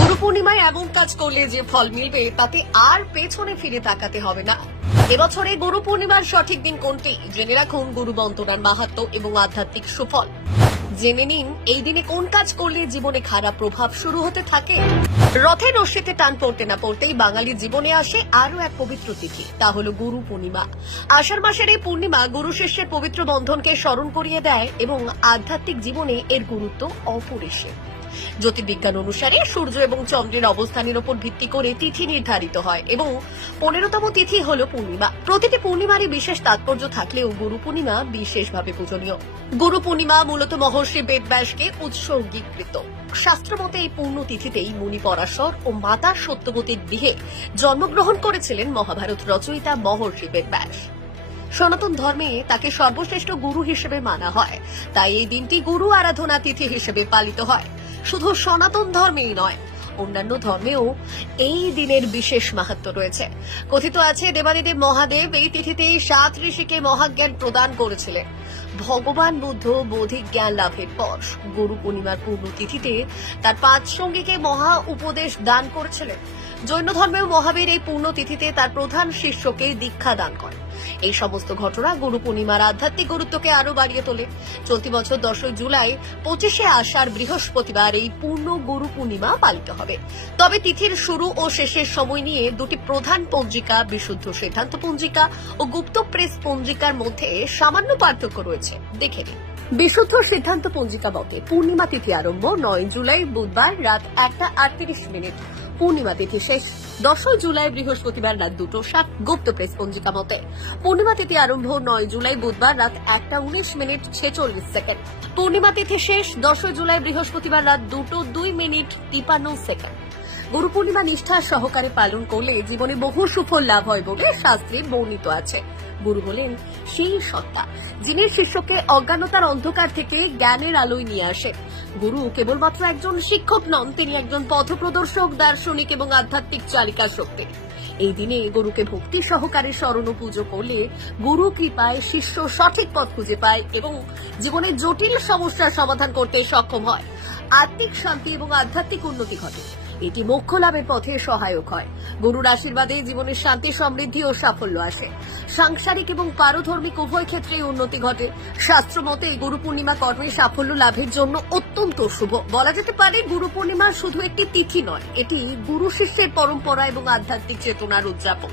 গুরু পূর্ণিমায় এমন কাজ করলে যে ফল মিলবে তাতে আর পেছনে ফিরে তাকাতে হবে না। এবছরে গুরু পূর্ণিমার সঠিক দিন কোনটি জেনে রাখুন গুরু বন্দনার মাহাত্ম্য এবং আধ্যাত্মিক সুফল। জেনে নিন এই দিনে কোন কাজ করলে জীবনে খারাপ প্রভাব শুরু হতে থাকে। রথের রশ্মিতে টান পড়তে না পড়তেই বাঙালির জীবনে আসে আরো এক পবিত্র তিথি, তা হলো গুরু পূর্ণিমা। আষাঢ় মাসের এই পূর্ণিমা গুরু শিষ্যের পবিত্র বন্ধনকে স্মরণ করিয়ে দেয় এবং আধ্যাত্মিক জীবনে এর গুরুত্ব অপরিসীম। জ্যোতির্বিজ্ঞান অনুসারে সূর্য এবং চন্দ্রের অবস্থানের উপর ভিত্তি করে তিথি নির্ধারিত হয় এবং 15তম তিথি হল পূর্ণিমা। প্রতিটি পূর্ণিমারই বিশেষ তাৎপর্য থাকলেও গুরু পূর্ণিমা বিশেষভাবে পূজনীয়। গুরু পূর্ণিমা মূলত মহর্ষি বেদব্যাসকে উৎসর্গীকৃত। শাস্ত্রমতে এই পূর্ণ তিথিতেই মুনি পরাশর ও মাতা সত্যবতীর গৃহে জন্মগ্রহণ করেছিলেন মহাভারত রচয়িতা মহর্ষি বেদব্যাস। সনাতন ধর্মে তাকে সর্বশ্রেষ্ঠ গুরু হিসেবে মানা হয়, তাই এই দিনটি গুরু আরাধনা তিথি হিসেবে পালিত হয়। শুধু সনাতন ধর্মেই নয়, অন্যান্য ধর্মেও এই দিনের বিশেষ মাহাত্ম্য রয়েছে। কথিত আছে দেবাদিদেব মহাদেব এই তিথিতে 7 ঋষিকে মহাজ্ঞান প্রদান করেছিলেন। ভগবান বুদ্ধ বৌদ্ধিক জ্ঞান লাভের পর গুরু পূর্ণিমার পূর্ণ তিথিতে তার 5 সঙ্গীকে মহা উপদেশ দান করেছিলেন। জৈন ধর্মেও মহাবীর এই পূর্ণ তিথিতে তার প্রধান শিষ্যকে দীক্ষা দান করেন। এই সমস্ত ঘটনা গুরু পূর্ণিমার আধ্যাত্মিক গুরুত্বকে আরো বাড়িয়ে তোলে। চলতি বছর 10 জুলাই 25শে আষাঢ় বৃহস্পতিবার এই পূর্ণ গুরু পূর্ণিমা পালিত হবে। তবে তিথির শুরু ও শেষের সময় নিয়ে দুটি প্রধান পঞ্জিকা, বিশুদ্ধ সিদ্ধান্ত পঞ্জিকা ও গুপ্ত প্রেস পঞ্জিকার মধ্যে সামান্য পার্থক্য রয়েছে, দেখে নিন। বিশুদ্ধ সিদ্ধান্ত পঞ্জিকা মতে পূর্ণিমা তিথি আরম্ভ 9 জুলাই বুধবার রাত 1:38। পূর্ণিমা তিথি শেষ 10 জুলাই বৃহস্পতিবার রাত 2:07। গুপ্ত প্রেস পঞ্জিকা মতে পূর্ণিমা তিথি আরম্ভ 9 জুলাই বুধবার রাত 1:19:46। পূর্ণিমা তিথি শেষ 10 জুলাই বৃহস্পতিবার রাত 2:02:53। গুরু পূর্ণিমা নিষ্ঠা সহকারে পালন করলে জীবনে বহু সুফল লাভ হয় বলে শাস্ত্রে বর্ণিত আছে। গুরু হলেন সেই সত্তা যিনি শিষ্যকে অজ্ঞানতার অন্ধকার থেকে জ্ঞানের আলোয় নিয়ে আসে। গুরু কেবলমাত্র একজন শিক্ষক নন, তিনি একজন পথপ্রদর্শক, দার্শনিক এবং আধ্যাত্মিক চালিকা শক্তি। এই দিনে গুরুকে ভক্তি সহকারে স্মরণ ও পুজো করলে গুরু কৃপায় শিষ্য সঠিক পথ খুঁজে পায় এবং জীবনের জটিল সমস্যার সমাধান করতে সক্ষম হয়। আত্মিক শান্তি এবং আধ্যাত্মিক উন্নতি ঘটে। এটি মোক্ষ লাভের পথে সহায়ক হয়। গুরুর আশীর্বাদে জীবনের শান্তি, সমৃদ্ধি ও সাফল্য আসে। সাংসারিক এবং পারধর্মিক উভয় ক্ষেত্রেই উন্নতি ঘটে। শাস্ত্র মতে গুরু পূর্ণিমা কর্মে সাফল্য লাভের জন্য অত্যন্ত শুভ। বলা যেতে পারে গুরু পূর্ণিমা শুধু একটি তিথি নয়, এটি গুরু শিষ্যের পরম্পরা এবং আধ্যাত্মিক চেতনার উদযাপন।